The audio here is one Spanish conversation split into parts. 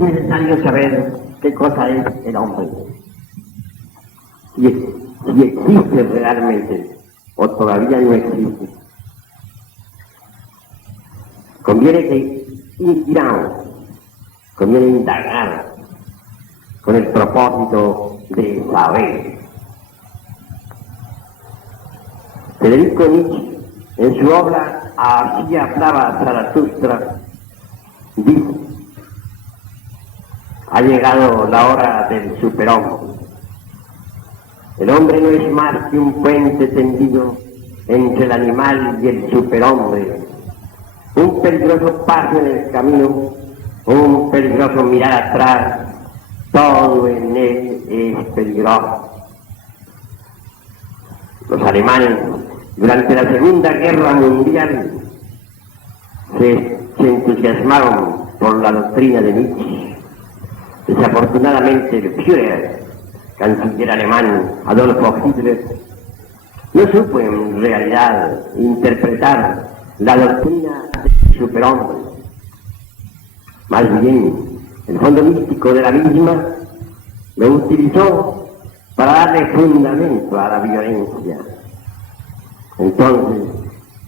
necesario saber qué cosa es el hombre, si existe realmente o todavía no existe. Conviene indagar con el propósito de saber. Federico Nietzsche, en su obra Así hablaba Zaratustra, dijo: ha llegado la hora del superhombre. El hombre no es más que un puente tendido entre el animal y el superhombre, un peligroso paso en el camino, un peligroso mirar atrás, todo en él es peligroso. Los alemanes, durante la Segunda Guerra Mundial, se entusiasmaron por la doctrina de Nietzsche. Desafortunadamente, el Führer, canciller alemán Adolfo Hitler, no supo en realidad interpretar la doctrina del superhombre. Más bien, el fondo místico de la misma lo utilizó para darle fundamento a la violencia. Entonces,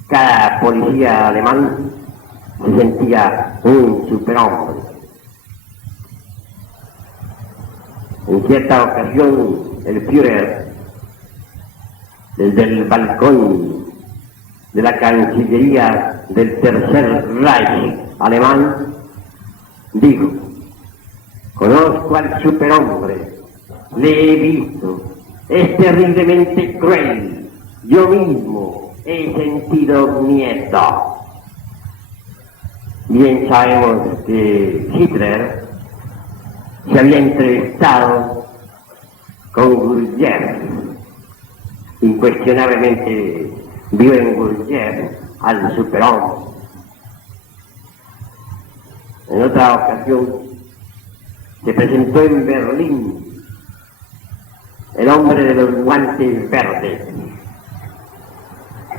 cada policía alemán se sentía un superhombre. En cierta ocasión, el Führer, desde el balcón de la Cancillería del Tercer Reich alemán, dijo: conozco al superhombre, le he visto, es terriblemente cruel, yo mismo he sentido miedo. Bien sabemos que Hitler se había entrevistado con Gurdjieff. Incuestionablemente vio en Gurdjieff al superhombre. En otra ocasión se presentó en Berlín el hombre de los guantes verdes.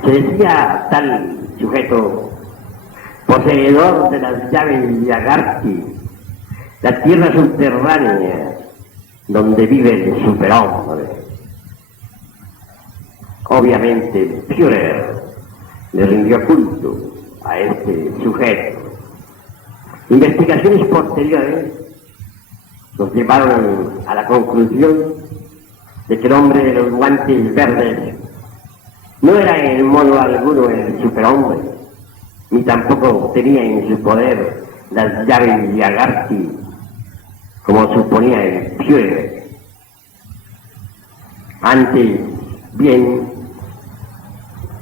Se decía tal sujeto poseedor de las llaves de Agarthy, la tierra subterránea donde vive el superhombre. Obviamente Führer le rindió culto a este sujeto. Investigaciones posteriores nos llevaron a la conclusión de que el hombre de los guantes verdes no era en modo alguno el superhombre, ni tampoco tenía en su poder las llaves de Agarthy, como suponía el Führer. Antes bien,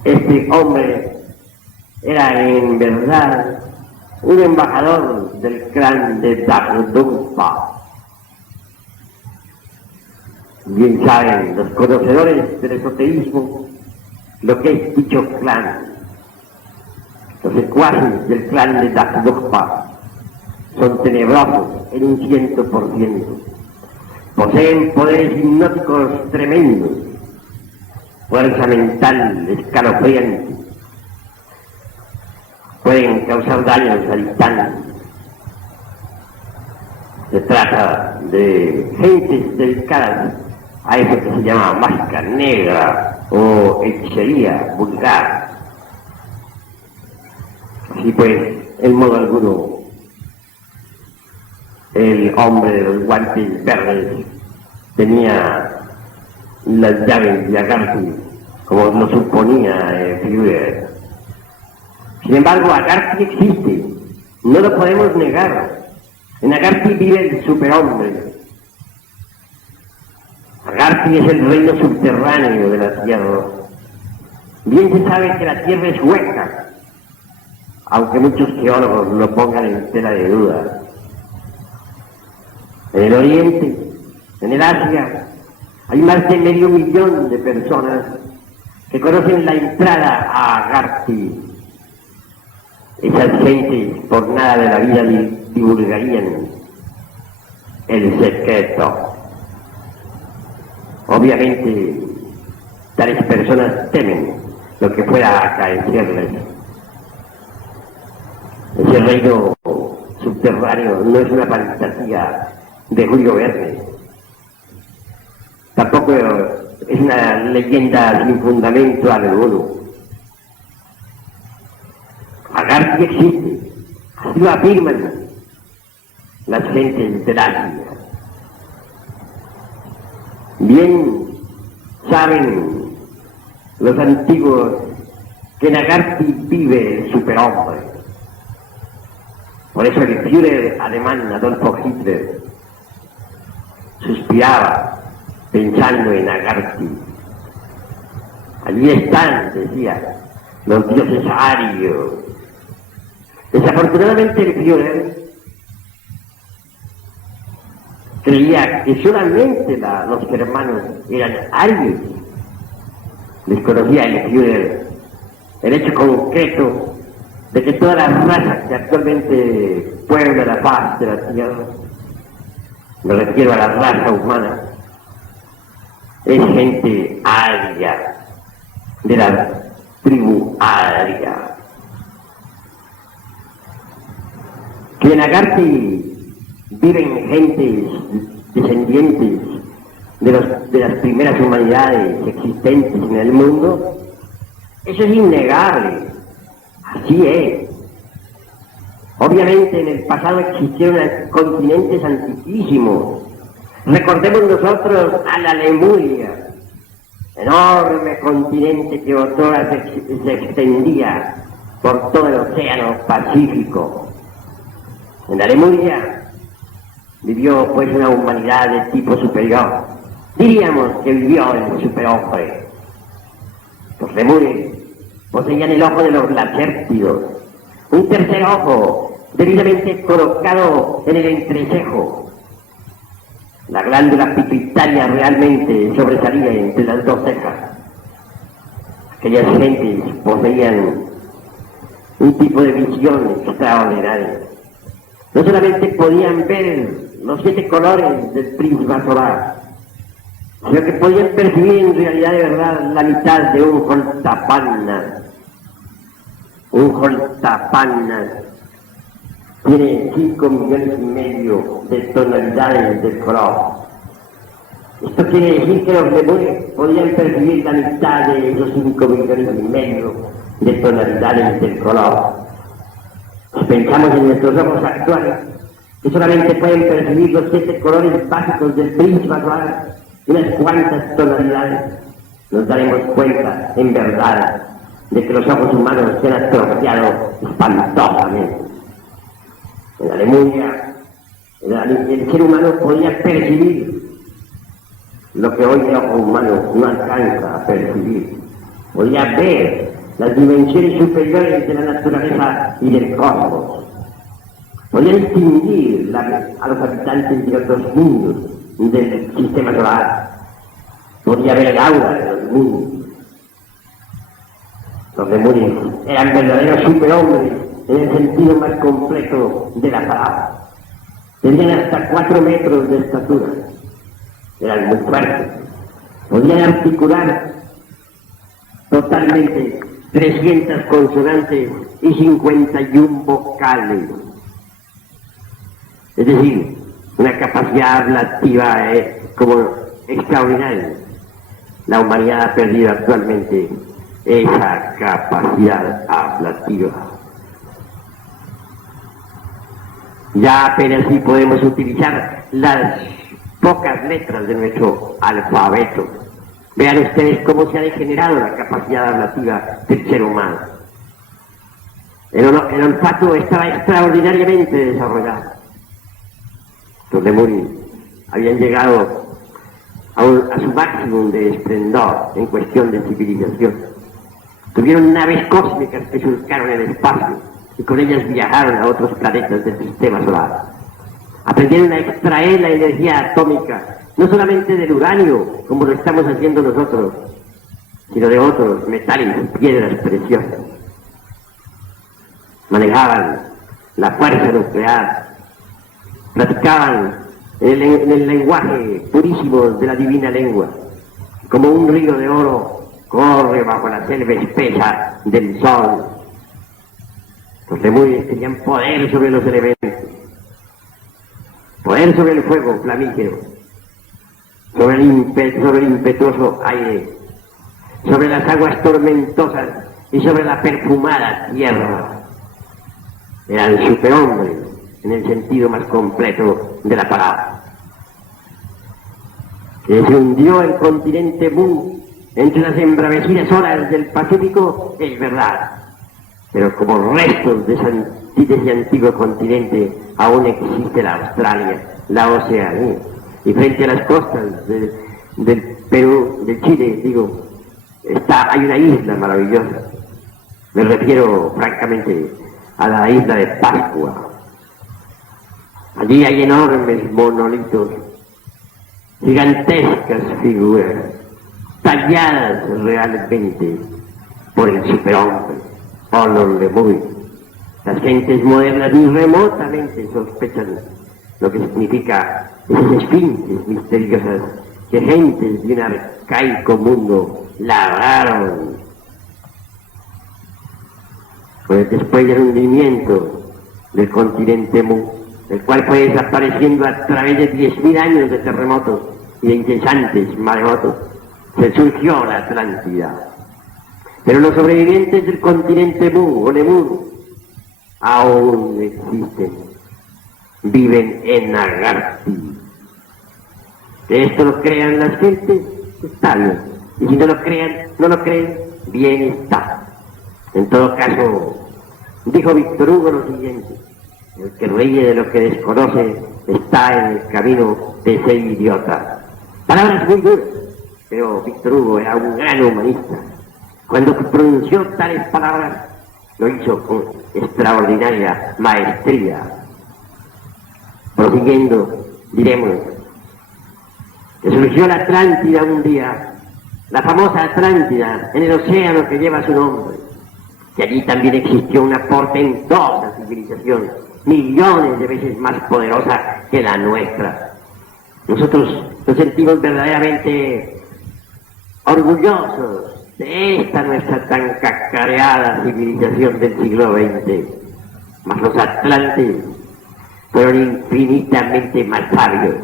este hombre era en verdad un embajador del clan de Dagdumpa. Bien saben los conocedores del esoterismo lo que es dicho clan. Los secuaces del clan de Dagdumpa son tenebrosos en un 100%. Poseen poderes hipnóticos tremendos, fuerza mental escalofriante. Pueden causar daños a distancia. Se trata de gentes dedicadas a eso que se llama mágica negra o hechicería vulgar. Así pues, en modo alguno, el hombre de los guantes verdes tenía las llaves de Agarthy, como lo suponía Führer. Sin embargo, Agarthy existe, no lo podemos negar. En Agarthy vive el superhombre. Agarthy es el reino subterráneo de la Tierra. Bien se sabe que la Tierra es hueca, aunque muchos geólogos lo pongan en tela de duda. En el Oriente, en el Asia, hay más de 500.000 de personas que conocen la entrada a Agarthy. Esas gentes por nada de la vida divulgarían el secreto. Obviamente, tales personas temen lo que pueda acaecerles. Ese reino subterráneo subterráneo no es una fantasía de Julio Verne. Tampoco es una leyenda sin fundamento alguno. Agartha existe, así lo afirman las gentes del Asia. Bien saben los antiguos que en Agartha vive el superhombre. Por eso el Führer alemán Adolfo Hitler suspiraba pensando en Agartha. Allí están, decía, los dioses arios. Desafortunadamente el Führer creía que solamente los germanos eran arios. Desconocía el Führer el hecho concreto de que todas las razas que actualmente pueblan la faz de la tierra, me refiero a la raza humana, es gente aria, de la tribu aria. Que en Agartha viven gentes descendientes de las primeras humanidades existentes en el mundo, eso es innegable, así es. Obviamente en el pasado existieron continentes antiquísimos. Recordemos nosotros a la Lemuria, enorme continente que otrora se extendía por todo el océano Pacífico. En la Lemuria vivió pues una humanidad de tipo superior. Diríamos que vivió el superhombre. Los lemures poseían el ojo de los lacértidos, un tercer ojo debidamente colocado en el entrecejo. La glándula pituitaria realmente sobresalía entre las dos cejas. Aquellas gentes poseían un tipo de visión extraordinaria. No solamente podían ver los 7 colores del prisma solar, sino que podían percibir en realidad de verdad la mitad de un Holtapanna. Un Holtapanna tiene 5,5 millones de tonalidades de color. Esto quiere decir que los lemures podían percibir la mitad de esos 5,5 millones de tonalidades del color. Si pensamos en nuestros ojos actuales, que solamente pueden percibir los 7 colores básicos del prisma solar, unas cuantas tonalidades, nos daremos cuenta, en verdad, de que los ojos humanos se han atrofiado espantosamente. En la Lemuria, el ser humano podía percibir lo que hoy el ojo humano no alcanza a percibir. Podía ver las dimensiones superiores de la naturaleza y del cosmos. Podía distinguir a los habitantes de otros mundos del sistema solar. Podía ver el aura de los mundos. Los lemures eran verdaderos superhombres en el sentido más completo de la palabra. Tenían hasta 4 metros de estatura. Eran muy fuertes. Podían articular totalmente 300 consonantes y 51 vocales. Es decir, una capacidad ablativa como extraordinaria. La humanidad ha perdido actualmente esa capacidad ablativa. Ya apenas sí podemos utilizar las pocas letras de nuestro alfabeto. Vean ustedes cómo se ha degenerado la capacidad ablativa del ser humano. El olfato estaba extraordinariamente desarrollado. Los lemures habían llegado a su máximo de esplendor en cuestión de civilización. Tuvieron naves cósmicas que surcaron el espacio y con ellas viajaron a otros planetas del sistema solar. Aprendieron a extraer la energía atómica, no solamente del uranio, como lo estamos haciendo nosotros, sino de otros metales y piedras preciosas. Manejaban la fuerza nuclear, platicaban en el lenguaje purísimo de la divina lengua, como un río de oro corre bajo la selva espesa del sol. Los lemures tenían poder sobre los elementos. poder sobre el fuego flamígero, sobre el impetuoso aire, sobre las aguas tormentosas y sobre la perfumada tierra. Era el superhombre en el sentido más completo de la palabra. Que se hundió el continente Mu entre las embravecidas olas del Pacífico, es verdad, pero como restos de ese antiguo continente aún existe la Australia, la Oceanía, y frente a las costas del Perú, de Chile, digo, hay una isla maravillosa. Me refiero francamente a la isla de Pascua. Allí hay enormes monolitos, gigantescas figuras, talladas realmente por el superhombre, Paul Lemuy. Las gentes modernas ni remotamente sospechan lo que significa esas esfinges misteriosas que gentes de un arcaico mundo labraron. Pues después del hundimiento del continente Mu, el cual fue desapareciendo a través de 10.000 años de terremotos y de incesantes maremotos, se surgió la Atlántida. Pero los sobrevivientes del continente Mu o Lemur aún existen, viven en Nagarti. Que esto lo crean las gentes, está bien, y si no lo creen, bien está. En todo caso, dijo Víctor Hugo lo siguiente: el que ríe de lo que desconoce está en el camino de ser idiota. Palabras muy duras, pero Víctor Hugo era un gran humanista. Cuando pronunció tales palabras, lo hizo con extraordinaria maestría. Prosiguiendo, diremos que surgió la Atlántida un día, la famosa Atlántida, en el océano que lleva su nombre, que allí también existió una portentosa civilización, millones de veces más poderosa que la nuestra. Nosotros nos sentimos verdaderamente orgullosos de esta nuestra tan cacareada civilización del siglo XX. Mas los atlantes fueron infinitamente más sabios.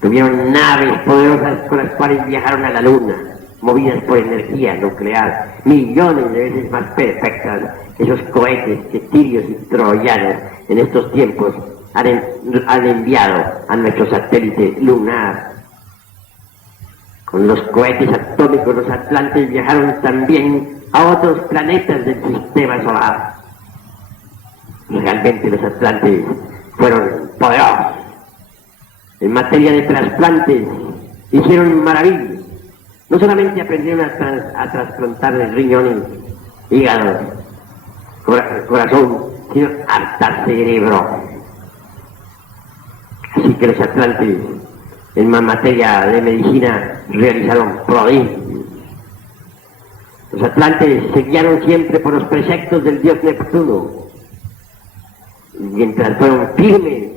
Tuvieron naves poderosas con las cuales viajaron a la luna, movidas por energía nuclear, millones de veces más perfectas que esos cohetes que tirios y troyanos en estos tiempos han enviado a nuestro satélite lunar. Con los cohetes atómicos los atlantes viajaron también a otros planetas del sistema solar. Realmente los atlantes fueron poderosos. En materia de trasplantes hicieron maravillas. No solamente aprendieron a trasplantar riñones, hígado, corazón, sino hasta cerebro. Así que los atlantes en materia de medicina realizaron prodigios. Los atlantes se guiaron siempre por los preceptos del dios Neptuno. Mientras fueron firmes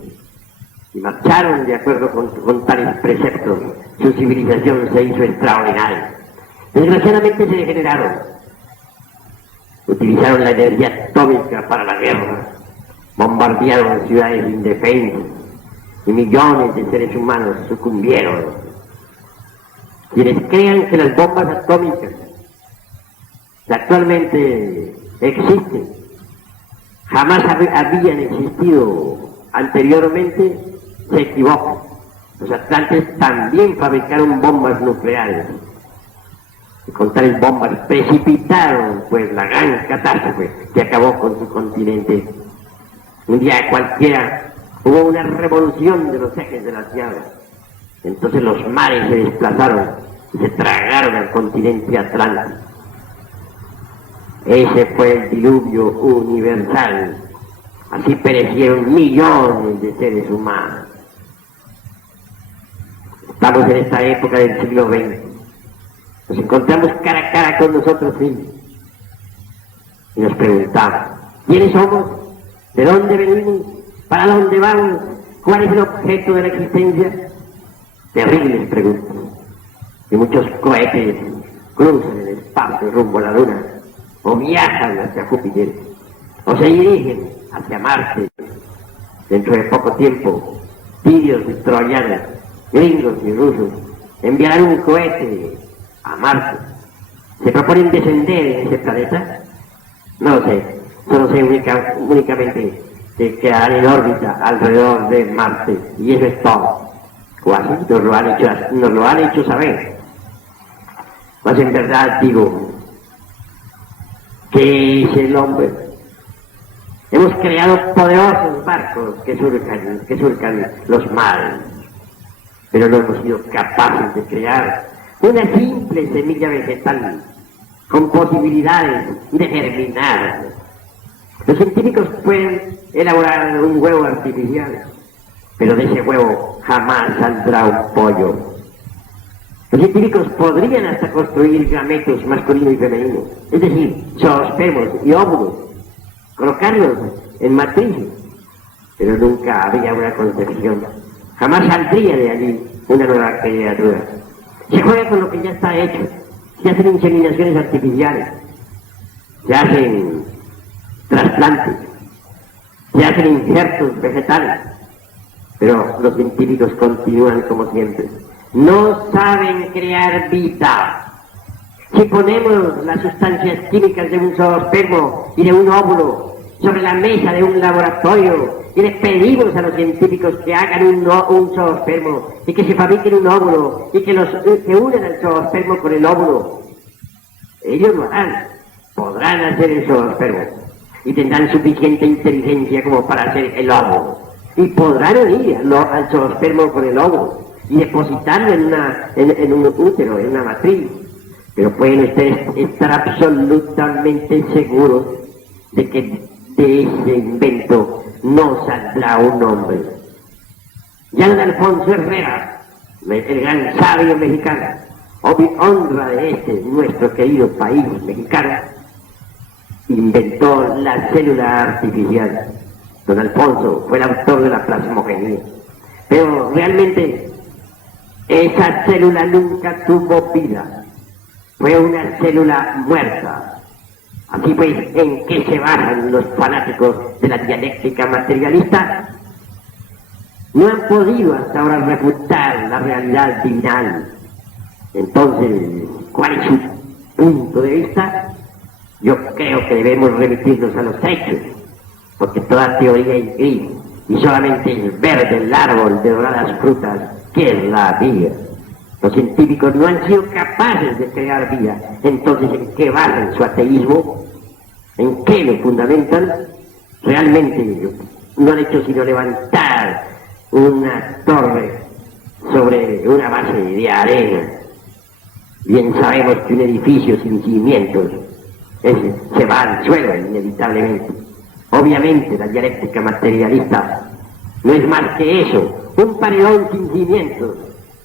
y marcharon de acuerdo con tales preceptos, su civilización se hizo extraordinaria. Desgraciadamente se degeneraron. Utilizaron la energía atómica para la guerra, bombardearon ciudades indefensas y millones de seres humanos sucumbieron. Quienes crean que las bombas atómicas que actualmente existen jamás habían existido anteriormente, se equivocan. Los atlantes también fabricaron bombas nucleares. Y con tales bombas precipitaron pues la gran catástrofe que acabó con su continente. Un día cualquiera hubo una revolución de los ejes de la Tierra. Entonces los mares se desplazaron y se tragaron al continente Atlántico. Ese fue el diluvio universal. Así perecieron millones de seres humanos. Estamos en esta época del siglo XX. Nos encontramos cara a cara con nosotros mismos. Y nos preguntamos, ¿quiénes somos? ¿De dónde venimos? ¿Para dónde vamos? ¿Cuál es el objeto de la existencia? Terribles preguntas. Y muchos cohetes cruzan el espacio rumbo a la Luna, o viajan hacia Júpiter, o se dirigen hacia Marte. Dentro de poco tiempo, tirios y troyanos, gringos y rusos, enviarán un cohete a Marte. ¿Se proponen descender en ese planeta? No lo sé, solo sé únicamente que quedarán en órbita alrededor de Marte, y eso es todo. O así nos lo han hecho saber. Mas en verdad digo, ¿qué es el hombre? Hemos creado poderosos barcos que surcan los mares, pero no hemos sido capaces de crear una simple semilla vegetal con posibilidades de germinar. Los científicos pueden elaborar un huevo artificial, pero de ese huevo jamás saldrá un pollo. Los científicos podrían hasta construir gametos masculino y femenino, es decir, zoospermos y óvulos, colocarlos en matrices, pero nunca habría una concepción. Jamás saldría de allí una nueva criatura. Se juega con lo que ya está hecho. Se hacen inseminaciones artificiales, se hacen trasplantes, se hacen injertos vegetales, pero los científicos continúan como siempre. No saben crear vida. Si ponemos las sustancias químicas de un zoospermo y de un óvulo sobre la mesa de un laboratorio y les pedimos a los científicos que hagan un zoospermo y que se fabriquen un óvulo y que unan al zoospermo con el óvulo, ellos lo harán, podrán hacer el zoospermo y tendrán suficiente inteligencia como para hacer el óvulo y podrán unir al zoospermo con el óvulo y depositarlo en un útero, en una matriz, pero pueden estar absolutamente seguros de que de ese invento no saldrá un hombre. Ya don Alfonso Herrera, el gran sabio mexicano, honra de nuestro querido país mexicano, inventó la célula artificial. Don Alfonso fue el autor de la plasmogenia, pero realmente esa célula nunca tuvo vida, fue una célula muerta. Así pues, ¿en qué se basan los fanáticos de la dialéctica materialista? No han podido hasta ahora refutar la realidad divinal. Entonces, ¿cuál es su punto de vista? Yo creo que debemos remitirnos a los hechos, porque toda teoría es gris, y solamente es verde el árbol de doradas frutas, que es la vida. Los científicos no han sido capaces de crear vida. Entonces, ¿en qué basan su ateísmo? ¿En qué lo fundamentan? Realmente no han hecho sino levantar una torre sobre una base de arena. Bien sabemos que un edificio sin cimientos se va al suelo inevitablemente. Obviamente la dialéctica materialista no es más que eso, un paredón sin cimientos.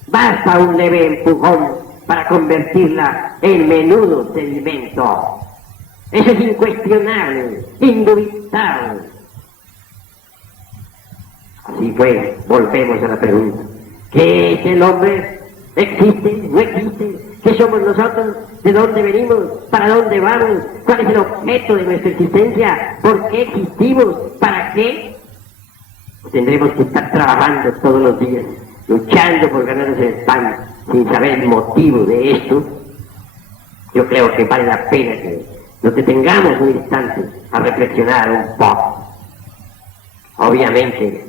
Basta un leve empujón para convertirla en menudo sedimento. Eso es incuestionable, indubitable. Así pues, volvemos a la pregunta. ¿Qué es el hombre? ¿Existe? ¿No existe? ¿Qué somos nosotros? ¿De dónde venimos? ¿Para dónde vamos? ¿Cuál es el objeto de nuestra existencia? ¿Por qué existimos? ¿Para qué? Tendremos que estar trabajando todos los días, luchando por ganarnos el pan, sin saber el motivo de esto. Yo creo que vale la pena que nos detengamos un instante a reflexionar un poco. Obviamente,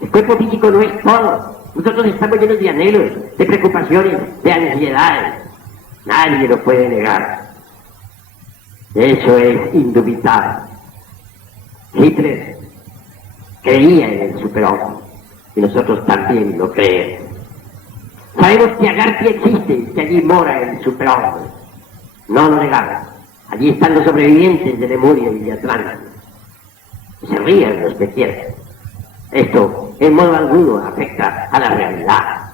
el cuerpo físico no es todo. Nosotros estamos llenos de anhelos, de preocupaciones, de ansiedades. Nadie lo puede negar. Eso es indubitable. Hitler creía en el superhombre y nosotros también lo creemos. Sabemos que Agartha existe y que allí mora el superhombre. No lo negamos. Allí están los sobrevivientes de Lemuria y de Atlanta. Se ríen los que quieran. Esto en modo alguno afecta a la realidad.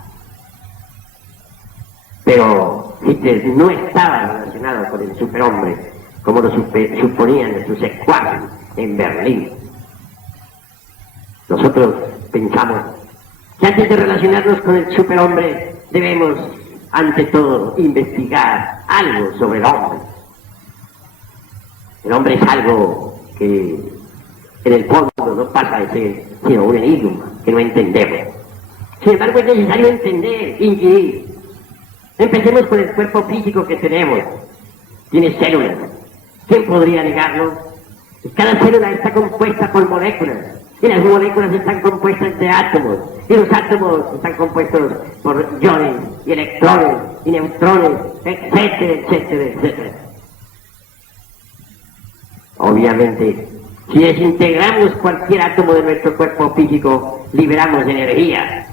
Pero Hitler no estaba relacionado con el superhombre como lo suponían sus secuaces en Berlín. Nosotros pensamos que antes de relacionarnos con el superhombre debemos, ante todo, investigar algo sobre el hombre. El hombre es algo que en el fondo no pasa de ser sino un enigma que no entendemos. Sin embargo, es necesario entender, inquirir. Empecemos con el cuerpo físico que tenemos. Tiene células. ¿Quién podría negarlo? Cada célula está compuesta por moléculas, y las moléculas están compuestas de átomos, y los átomos están compuestos por iones, y electrones, y neutrones, etcétera, etcétera, etcétera. Obviamente, si desintegramos cualquier átomo de nuestro cuerpo físico, liberamos energía.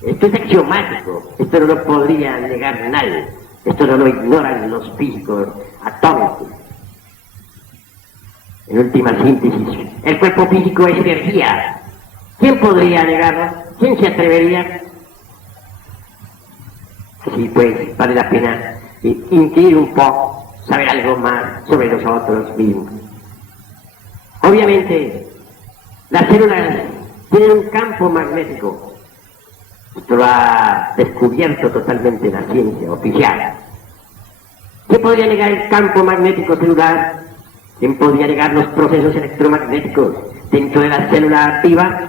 Esto es axiomático, esto no lo podría negar nadie, esto no lo ignoran los físicos atómicos. En última síntesis, el cuerpo físico es energía. ¿Quién podría negarlo? ¿Quién se atrevería? Así pues, vale la pena inquirir un poco, saber algo más sobre nosotros mismos. Obviamente, las células tienen un campo magnético. Esto lo ha descubierto totalmente la ciencia oficial. ¿Quién podría negar el campo magnético celular? ¿Quién podría negar los procesos electromagnéticos dentro de la célula viva?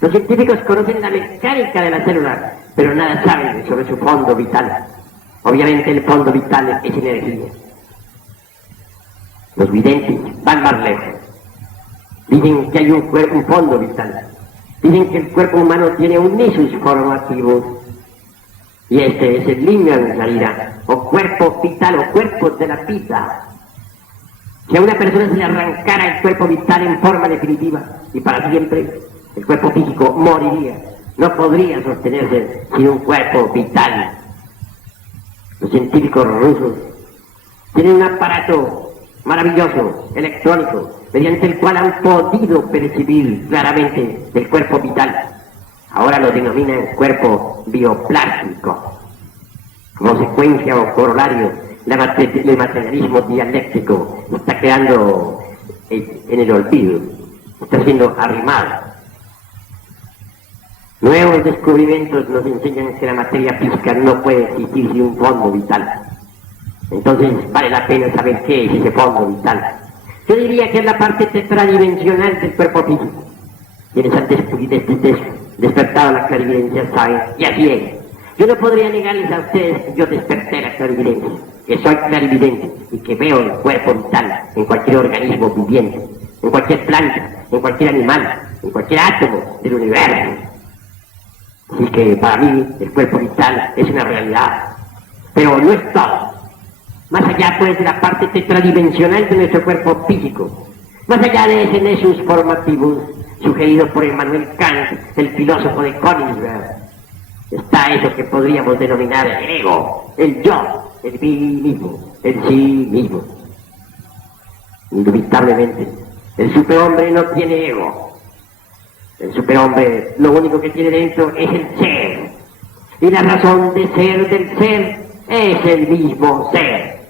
Los científicos conocen la mecánica de la célula, pero nada saben sobre su fondo vital. Obviamente el fondo vital es energía. Los videntes van más lejos. Dicen que hay un fondo vital. Dicen que el cuerpo humano tiene un nisus formativo. Y este es el lingua en realidad, o cuerpo vital, o cuerpo de la vida. Si a una persona se le arrancara el cuerpo vital en forma definitiva y para siempre, el cuerpo físico moriría. No podría sostenerse sin un cuerpo vital. Los científicos rusos tienen un aparato maravilloso, electrónico, mediante el cual han podido percibir claramente el cuerpo vital. Ahora lo denominan cuerpo bioplástico. Consecuencia o corolario, el materialismo dialéctico está quedando en el olvido, está siendo arrimado. Nuevos descubrimientos nos enseñan que la materia física no puede existir sin un fondo vital. Entonces vale la pena saber qué es ese fondo vital. Yo diría que es la parte tetradimensional del cuerpo físico. Quienes han despertado la clarividencia saben, y así es. Yo no podría negarles a ustedes que yo desperté la clarividencia, que soy clarividente y que veo el cuerpo vital en cualquier organismo viviente, en cualquier planta, en cualquier animal, en cualquier átomo del universo. Así que para mí el cuerpo vital es una realidad, pero no es todo. Más allá pues de la parte tetradimensional de nuestro cuerpo físico, más allá de ese nesus formativus sugerido por Immanuel Kant, el filósofo de Königsberg, está eso que podríamos denominar el ego, el yo, el mí mismo, el sí mismo. Indubitablemente, el superhombre no tiene ego. El superhombre lo único que tiene dentro es el ser. Y la razón de ser del ser es el mismo ser.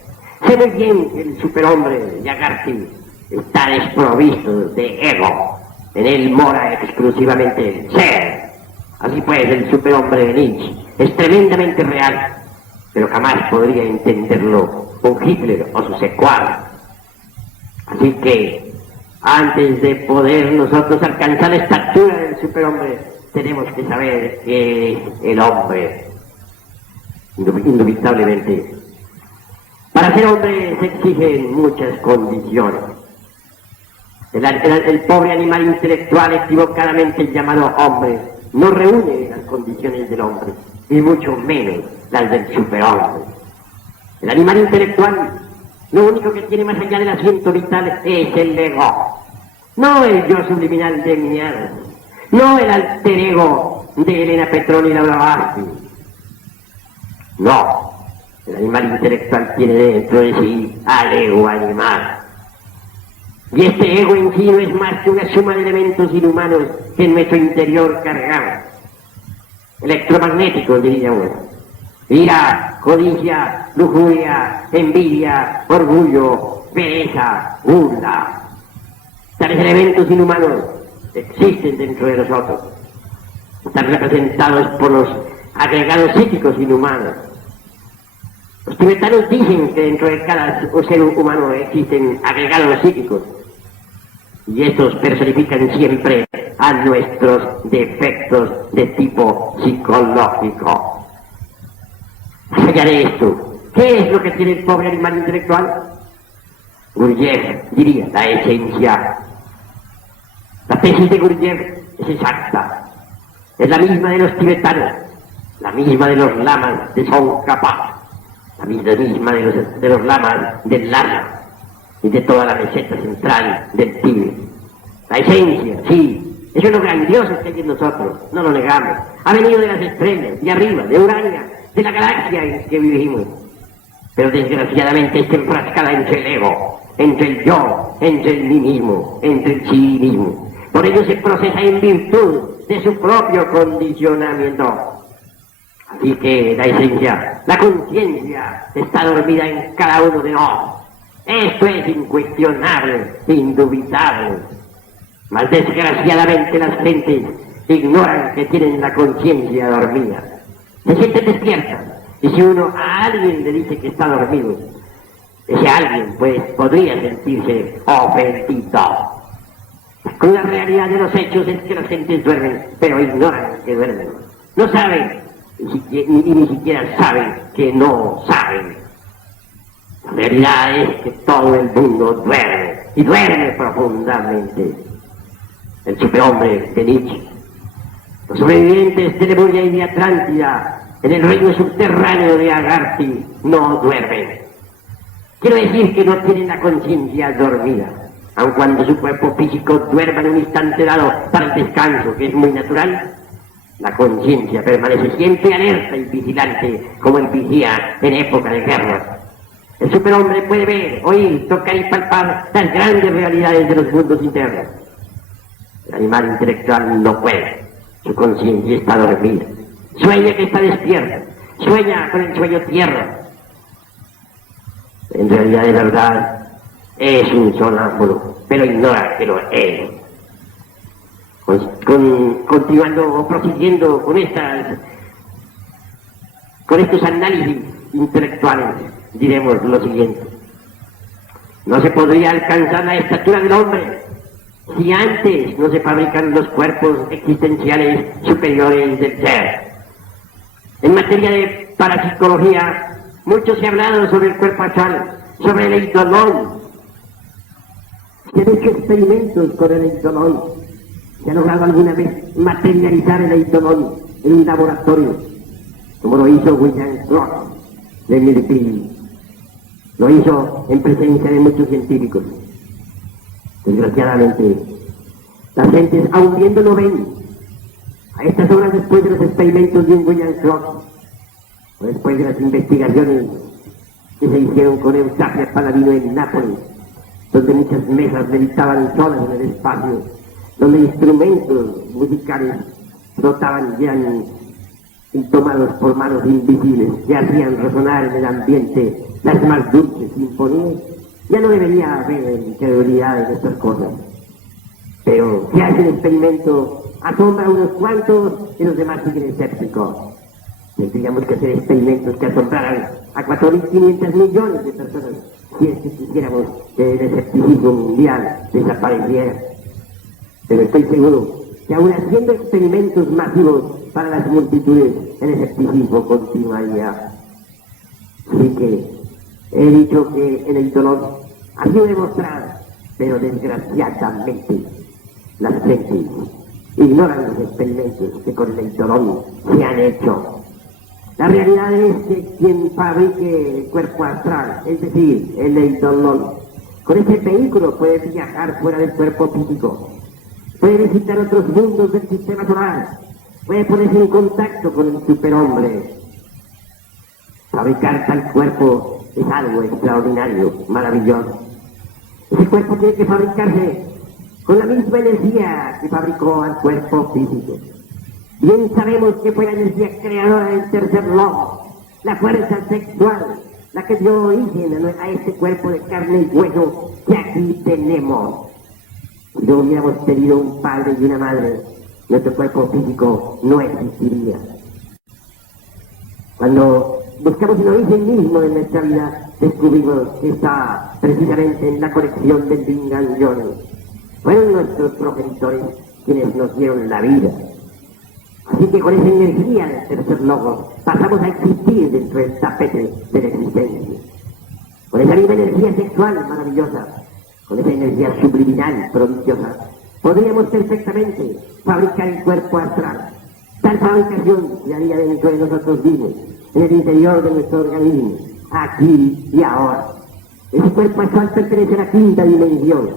Sé muy bien que el superhombre Yagarty está desprovisto de ego. En él mora exclusivamente el ser. Así pues, el superhombre de Nietzsche es tremendamente real, pero jamás podría entenderlo un Hitler o su secuaz. Así que, antes de poder nosotros alcanzar la estatura del superhombre, tenemos que saber qué es el hombre. Indubitablemente. Para ser hombre se exigen muchas condiciones. El pobre animal intelectual equivocadamente llamado hombre no reúne las condiciones del hombre, y mucho menos las del superhombre. El animal intelectual lo único que tiene más allá del asiento vital es el ego. No el yo subliminal de Minier, no el alter ego de Elena Petroni y Laura Bassi. No, el animal intelectual tiene dentro de sí al ego animal. Y este ego en sí no es más que una suma de elementos inhumanos que en nuestro interior cargamos. Electromagnéticos, diría uno. Ira, codicia, lujuria, envidia, orgullo, pereza, burla. Tales elementos inhumanos existen dentro de nosotros. Están representados por los agregados psíquicos inhumanos. Los tibetanos dicen que dentro de cada ser humano existen agregados psíquicos. y estos personifican siempre a nuestros defectos de tipo psicológico. Más allá de esto, ¿qué es lo que tiene el pobre animal intelectual? Gurdjieff diría la esencia. La tesis de Gurdjieff es exacta. Es la misma de los tibetanos, la misma de los lamas de Tsongkhapa, la misma de los lamas del Lama y de toda la meseta central del Tíbet. La esencia, sí, eso es lo grandioso que hay en nosotros, no lo negamos. Ha venido de las estrellas, de arriba, de Urania, de la galaxia en que vivimos. Pero desgraciadamente está enfrascada entre el ego, entre el yo, entre el mí mismo, entre el sí mismo. Por ello se procesa en virtud de su propio condicionamiento. Así que la esencia, la conciencia, está dormida en cada uno de nosotros. Esto es incuestionable, indubitable. Mas desgraciadamente las gentes ignoran que tienen la conciencia dormida. Se sienten despiertas. Y si uno a alguien le dice que está dormido, ese alguien pues podría sentirse ofendido. La cruda realidad de los hechos es que las gentes duermen, pero ignoran que duermen. No saben, y ni siquiera saben que no saben. La realidad es que todo el mundo duerme, y duerme profundamente. El superhombre de Nietzsche, los sobrevivientes de Lemuria y de Atlántida, en el reino subterráneo de Agarthy, no duermen. Quiero decir que no tienen la conciencia dormida, aun cuando su cuerpo físico duerma en un instante dado para el descanso, que es muy natural. La conciencia permanece siempre alerta y vigilante, como el vigía en época de guerra. El superhombre puede ver, oír, tocar y palpar las grandes realidades de los mundos internos. El animal intelectual no puede, su conciencia está dormida. Sueña que está despierto, sueña con el sueño tierra. En realidad, de verdad, es un sonámbulo, pero ignora que lo es. Continuando o prosiguiendo con estos análisis intelectuales, diremos lo siguiente. No se podría alcanzar la estatura del hombre si antes no se fabrican los cuerpos existenciales superiores del ser. En materia de parapsicología, mucho se ha hablado sobre el cuerpo astral, sobre el eidolon. Se han hecho experimentos con el eidolon. Se ha logrado alguna vez materializar el eidolon en un laboratorio, como lo hizo William Rock de Millville. Lo hizo en presencia de muchos científicos. Desgraciadamente, las gentes aún viendo no ven. A estas horas, después de los experimentos de un William Rock, o después de las investigaciones que se hicieron con Eusapia Paladino en Nápoles, donde muchas mesas meditaban solas en el espacio, donde instrumentos musicales flotaban y eran tomados por manos invisibles que hacían resonar en el ambiente las más dulces sinfonías, ya no debería haber incredulidad en estas cosas. Pero si hace un experimento, asombra a unos cuantos y los demás siguen escépticos. Tendríamos que hacer experimentos que asombraran a 4.500 millones de personas si es que quisiéramos que el escepticismo mundial desapareciera. Pero estoy seguro que aún haciendo experimentos masivos para las multitudes, el escepticismo continuaría. Así que he dicho que el eidolon ha sido demostrado, pero desgraciadamente las gentes ignoran los experimentos que con el eidolon se han hecho. La realidad es que quien fabrique el cuerpo astral, es decir, el eidolon, con ese vehículo puede viajar fuera del cuerpo físico, puede visitar otros mundos del sistema solar, puede ponerse en contacto con el superhombre. Fabricar tal cuerpo es algo extraordinario, maravilloso. Ese cuerpo tiene que fabricarse con la misma energía que fabricó al cuerpo físico. Bien sabemos que fue la energía creadora del tercer lobo, la fuerza sexual, la que dio origen a este cuerpo de carne y hueso que aquí tenemos. Si no hubiéramos tenido un padre y una madre, nuestro cuerpo físico no existiría. Cuando buscamos el origen mismo de nuestra vida, descubrimos que está precisamente en la conexión del Yin Yang Young. Fueron nuestros progenitores quienes nos dieron la vida. Así que con esa energía del tercer logos pasamos a existir dentro del tapete de la existencia. Con esa misma energía sexual maravillosa, con esa energía subliminal prodigiosa, podríamos perfectamente fabricar el cuerpo astral. Tal fabricación se haría dentro de nosotros mismos, en el interior de nuestro organismo, aquí y ahora. Ese cuerpo astral pertenece a la quinta dimensión.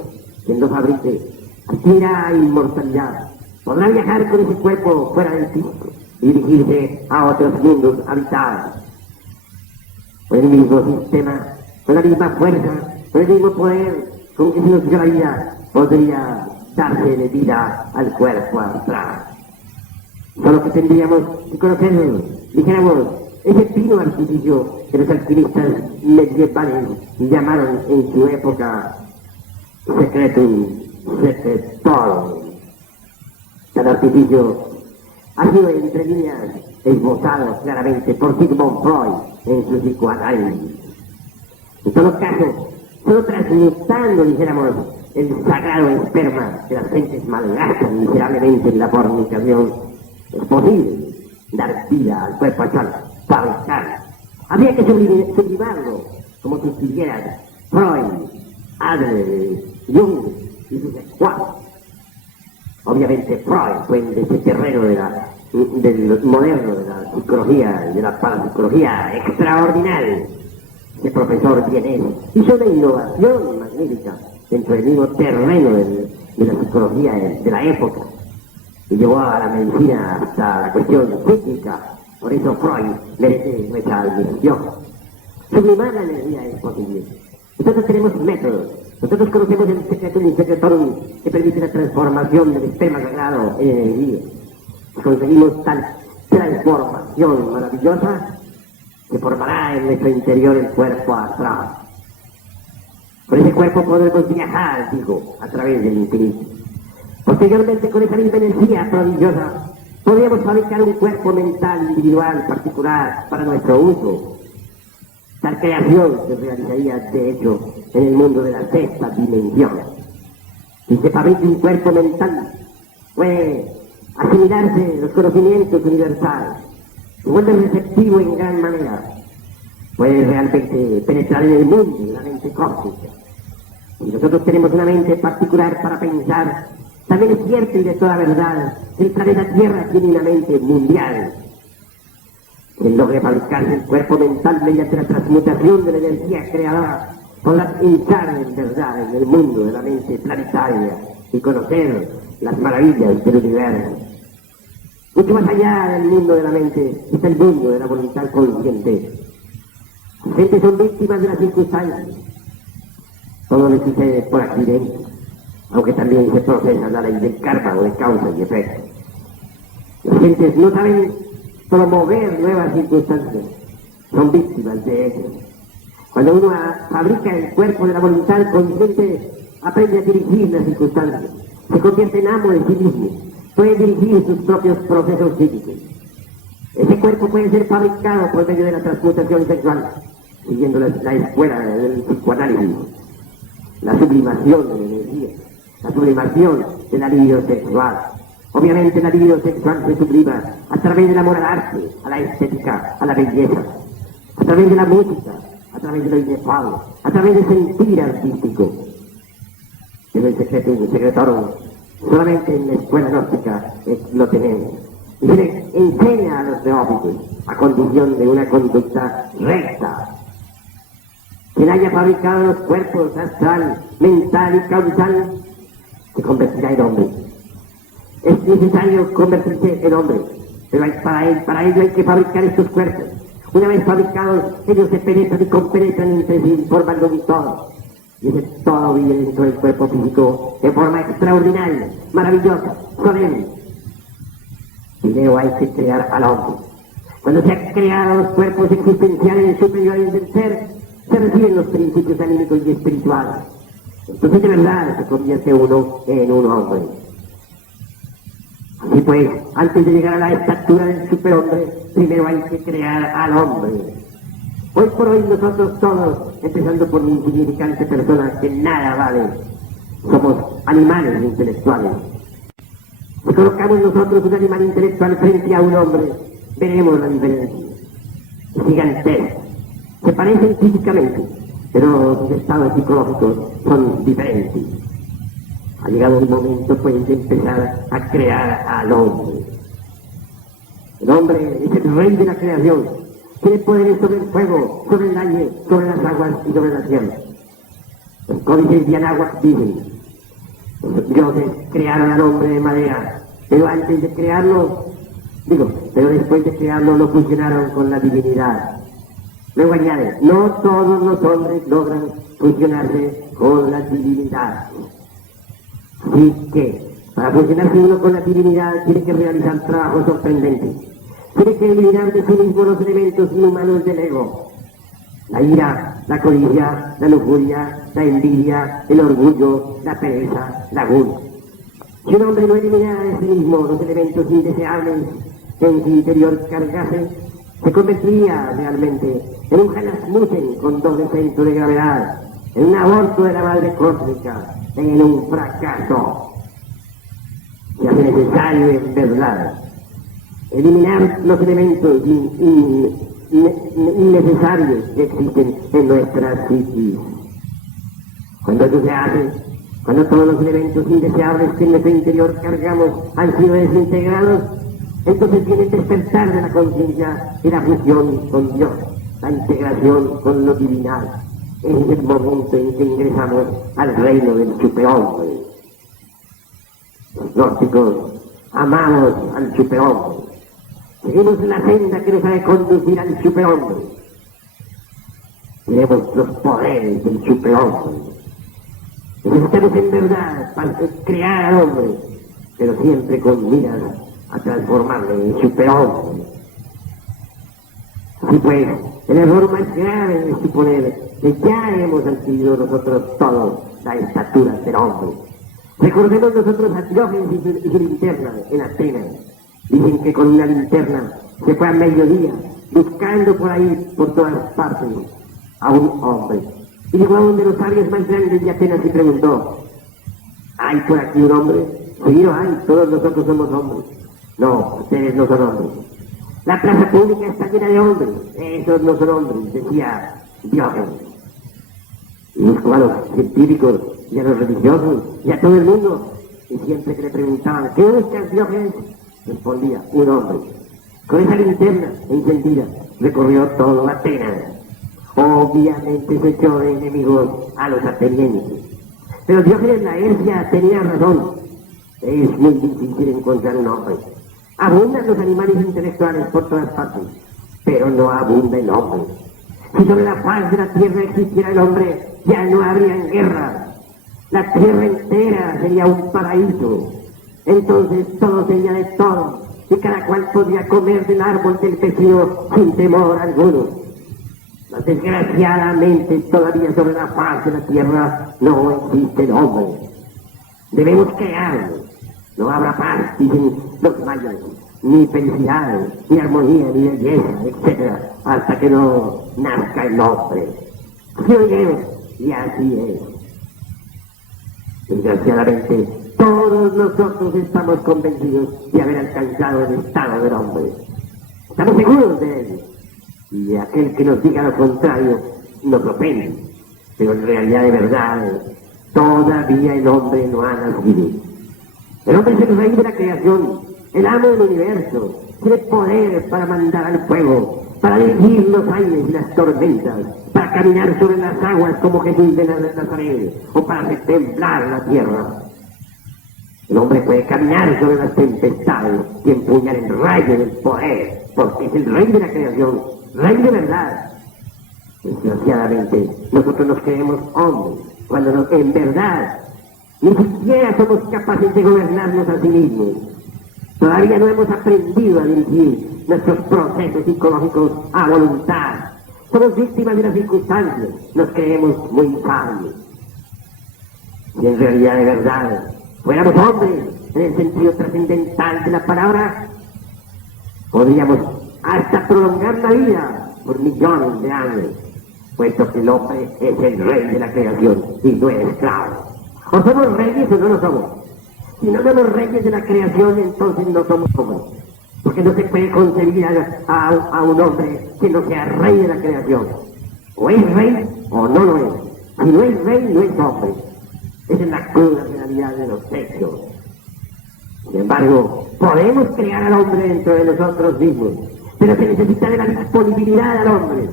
Quien lo fabrique adquirirá inmortalidad. Podrá viajar con ese cuerpo fuera del físico y dirigirse a otros mundos habitados. Con el mismo sistema, con la misma fuerza, con el mismo poder con que se nos dio la vida, podría darse de vida al cuerpo astral. Solo que tendríamos que conocerlo, dijéramos, ese pino artificio que los alquimistas medievales llamaron en su época secretum secretorum. Tal artificio ha sido entre líneas esbozado claramente por Sigmund Freud en su psicoanálisis. En todo caso, solo transmutando, dijéramos, el sagrado esperma que las gentes malgastan miserablemente en la fornicación, es posible dar vida al cuerpo astral, fabricar. Habría que sublimarlo, como si siguieran Freud, Adler, Jung y sus secuaces. Obviamente Freud fue en ese terreno del moderno, de la psicología y de la parapsicología extraordinaria. Ese profesor vienés hizo una innovación magnífica dentro del mismo terreno de la psicología de la época y llevó a la medicina hasta la cuestión física. Por eso Freud merece nuestra admiración. Sublimar la energía es posible. Nosotros tenemos métodos. Nosotros conocemos el secretum secretorum que permite la transformación del esperma sagrado en energía. Conseguimos tal transformación maravillosa que formará en nuestro interior el cuerpo astral. Con ese cuerpo podremos viajar, digo, a través del infinito. Posteriormente, con esa misma energía prodigiosa, podríamos fabricar un cuerpo mental individual particular para nuestro uso. Tal creación se realizaría, de hecho, en el mundo de la sexta dimensión. Si se fabrica un cuerpo mental, puede asimilarse los conocimientos universales, se vuelve receptivo en gran manera, puede realmente penetrar en el mundo de la mente cósmica. Si nosotros tenemos una mente particular para pensar, también es cierto y de toda verdad que el planeta Tierra tiene una mente mundial. Quien logre fabricarse el cuerpo mental mediante la transmutación de la energía creadora podrá entrar en verdad en el mundo de la mente planetaria y conocer las maravillas del universo. Mucho más allá del mundo de la mente está el mundo de la voluntad consciente. Las gentes son víctimas de las circunstancias. Todo les sucede por accidente, aunque también se procesa la ley del karma o de causa y efecto. Las gentes no saben promover nuevas circunstancias, son víctimas de ello. Cuando uno fabrica el cuerpo de la voluntad consciente, aprende a dirigir las circunstancias, se convierte en amo de sí mismo, puede dirigir sus propios procesos psíquicos. Ese cuerpo puede ser fabricado por medio de la transmutación sexual, siguiendo la escuela del psicoanálisis, la sublimación de la energía, la sublimación de la libido sexual. Obviamente la libido sexual se sublima a través del amor al arte, a la estética, a la belleza, a través de la música, a través de lo inefable, a través del sentir artístico. Pero el secreto y el secretorum, solamente en la escuela gnóstica lo tenemos. Y se les enseña a los neófitos a condición de una conducta recta. Quien haya fabricado los cuerpos astral, mental y causal, se convertirá en hombre. Es necesario convertirse en hombre, pero para ello hay que fabricar estos cuerpos. Una vez fabricados, ellos se penetran y compenetran entre sí, formando un todo. Y ese todo vive dentro del cuerpo físico de forma extraordinaria, maravillosa, solemne. Primero hay que crear al hombre. Cuando se han creado los cuerpos existenciales superiores del ser, se reciben los principios anímicos y espirituales. Entonces de verdad se convierte uno en un hombre. Así pues, antes de llegar a la estatura del superhombre, primero hay que crear al hombre. Hoy por hoy nosotros todos, empezando por mi insignificante persona que nada vale, somos animales intelectuales. Si colocamos nosotros un animal intelectual frente a un hombre, veremos la diferencia. Es gigantesco. Se parecen físicamente, pero sus estados psicológicos son diferentes. Ha llegado el momento, pues, de empezar a crear al hombre. El hombre es el rey de la creación. Tiene poderes sobre el fuego, sobre el aire, sobre las aguas y sobre la tierra. Los códices de Anáhuac dicen: los dioses crearon al hombre de madera, pero antes de crearlo, pero después de crearlo lo fusionaron con la divinidad. Luego añade: no todos los hombres logran fusionarse con la divinidad. Así que, para fusionarse uno con la divinidad, tiene que realizar trabajos sorprendentes. Tiene que eliminar de sí mismo los elementos inhumanos del ego: la ira, la codicia, la lujuria, la envidia, el orgullo, la pereza, la gula. Si un hombre no eliminara de sí mismo los elementos indeseables que en su interior cargase, se convertiría realmente en un Hanasmussen con doble centro de gravedad, en un aborto de la madre cósmica, en un fracaso. Se hace necesario, en verdad, eliminar los elementos innecesarios que existen en nuestra psiquis. Cuando eso se hace, cuando todos los elementos indeseables que en nuestro interior cargamos han sido desintegrados, entonces viene el despertar de la conciencia y la fusión con Dios, la integración con lo divinal. Es el momento en que ingresamos al reino del superhombre. Los gnósticos amamos al superhombre. Seguimos la senda que nos ha de conducir al superhombre. Tenemos los poderes del superhombre. Necesitamos en verdad para crear al hombre, pero siempre con miras a transformarle en superhombre. Así pues, el error más grave es suponer que ya hemos adquirido nosotros todos la estatura del hombre. Recordemos nosotros a Diógenes y su linterna en Atenas. Dicen que con una linterna se fue a mediodía buscando por ahí, por todas partes, a un hombre. Y llegó a uno de los sabios más grandes de Atenas y preguntó: ¿hay por aquí un hombre? Sí, no hay, todos nosotros somos hombres. No, ustedes no son hombres. La plaza pública está llena de hombres. Esos no son hombres, decía Diógenes. Y buscó a los científicos y a los religiosos y a todo el mundo. Y siempre que le preguntaban: ¿qué buscas, Diógenes?, respondía: un hombre. Con esa linterna encendida recorrió todo Atenas. Obviamente se echó de enemigos a los atenienses. Pero Diógenes Laercia tenía razón. Es muy difícil encontrar un hombre. Abundan los animales intelectuales por todas partes, pero no abunda el hombre. Si sobre la faz de la tierra existiera el hombre, ya no habrían guerras. La tierra entera sería un paraíso. Entonces todo sería de todo, y cada cual podría comer del árbol del vecino sin temor alguno. Mas desgraciadamente todavía sobre la faz de la tierra no existe el hombre. Debemos crearlo. No habrá paz, dicen los mayas, ni felicidad, ni armonía, ni belleza, etc., hasta que no nazca el hombre. Así oiremos, y así es. Desgraciadamente, todos nosotros estamos convencidos de haber alcanzado el estado del hombre. Estamos seguros de él. Y aquel que nos diga lo contrario nos ofende. Pero en realidad, de verdad, todavía el hombre no ha nacido. El hombre es el rey de la creación, el amo del universo. Tiene poder para mandar al fuego, para dirigir los aires y las tormentas, para caminar sobre las aguas como Jesús de Nazaret, o para hacer temblar la tierra. El hombre puede caminar sobre las tempestades y empuñar el rayo del poder, porque es el rey de la creación, rey de verdad. Desgraciadamente, nosotros nos creemos hombres, cuando en verdad ni siquiera somos capaces de gobernarnos a sí mismos. Todavía no hemos aprendido a dirigir nuestros procesos psicológicos a voluntad. Somos víctimas de las circunstancias, nos creemos muy sabios. Y en realidad, de verdad, fuéramos hombres en el sentido trascendental de la palabra, podríamos hasta prolongar la vida por millones de años, puesto que el hombre es el rey de la creación y no es esclavo. O somos reyes o no lo somos. Si no somos reyes de la creación, entonces no somos hombres. Porque no se puede concebir a un hombre que no sea rey de la creación. O es rey o no lo es. Si no es rey, no es hombre. Esa es la cruda realidad de los hechos. Sin embargo, podemos crear al hombre dentro de nosotros mismos, pero se necesita de la disponibilidad al hombre.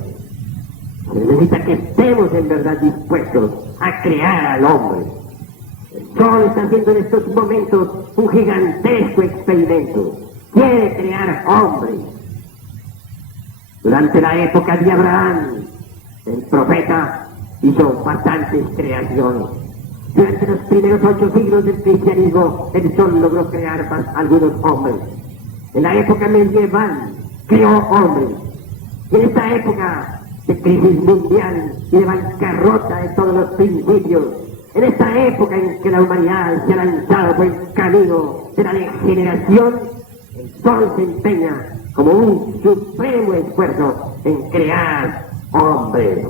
Se necesita que estemos en verdad dispuestos a crear al hombre. El Sol está haciendo en estos momentos un gigantesco experimento. Quiere crear hombres. Durante la época de Abraham, el profeta hizo bastantes creaciones. Durante los primeros 8 siglos del cristianismo, el Sol logró crear algunos hombres. En la época medieval, creó hombres. Y en esta época de crisis mundial y de bancarrota de todos los principios, en esta época en que la humanidad se ha lanzado por el camino de la degeneración, el Sol se empeña como un supremo esfuerzo en crear hombres.